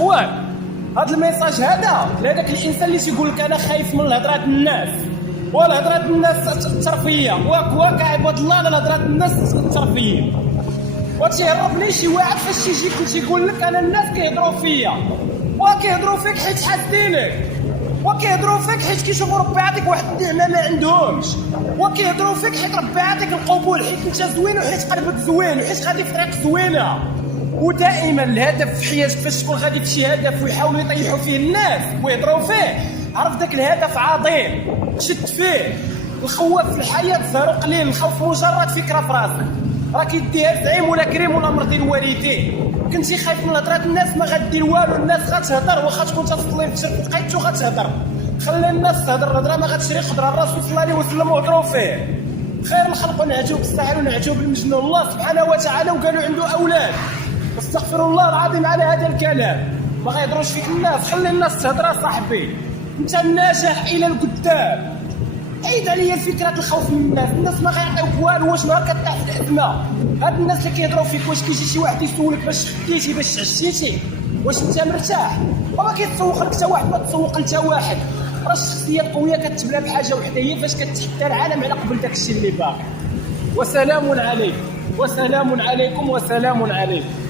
الاخوان، هذا الميساج هذا لهذاك الانسان اللي تيقول لك انا خايف من هضرات الناس، والهضرات الناس الترفيه، وكا عباد الله انا هضرات الناس الترفيه. وتيهرب شي واحد فاش تيجي تيقول لك انا الناس كيهضروا فيا، وكيهضروا فيك حيت حاسدينك، وكيهضروا فيك حيت كيشوفوا ربي عطيك واحد النعمه ما عندهمش، وكيهضروا فيك حيت ربي عطيك القبول، حيت انت زوين وحيت قلبك زوين وحيت غادي في طريق زوينه. ودائما الهدف في حياتك فاش تكون غادي في شي هدف ويحاولوا يطيحوا فيه الناس ويهضروا فيه، عرف داك الهدف عظيم، شد فيه. الخوف في الحياه زهر قليل، الخوف مجرد فكره في راسك، راك يديها زعيم ولا كريم ولا مرضي الوالدين. كنتي خايف من هضرات الناس ما غدير والو، الناس غتهضر، واخا تكون تصلي الفجر في لقيتو غتهضر، خلي الناس تهضر، الهضره ما غتشري خضره، الرسول صلى الله عليه وسلم وهضروا فيه خير الخلق ونعجوا بالساحر ونعجوا بالمجنون. الله سبحانه وتعالى وقالوا عنده اولاد، استغفر الله العظيم على هذا الكلام، ما غيهضروش فيك الناس، خلي الناس تهضر صاحبي، انت الناجح الى القدام. عيد عليا فكره الخوف من الناس ما غيعطيوك والو، واش ما كطيح في الازمه. هاد الناس اللي كيهضروا فيك، واش كيجي شي واحد يسولك باش خديتي باش عشيتي، واش انت مرتاح؟ وما كيتسوق لك حتى واحد، ما تسوق لتا واحد. راه الشخصيه القويه كتبدا بحاجه وحده، هي فاش كتحدى العالم على قبل داك الشيء اللي باقي. وسلام عليكم وسلام عليكم وسلام عليكم.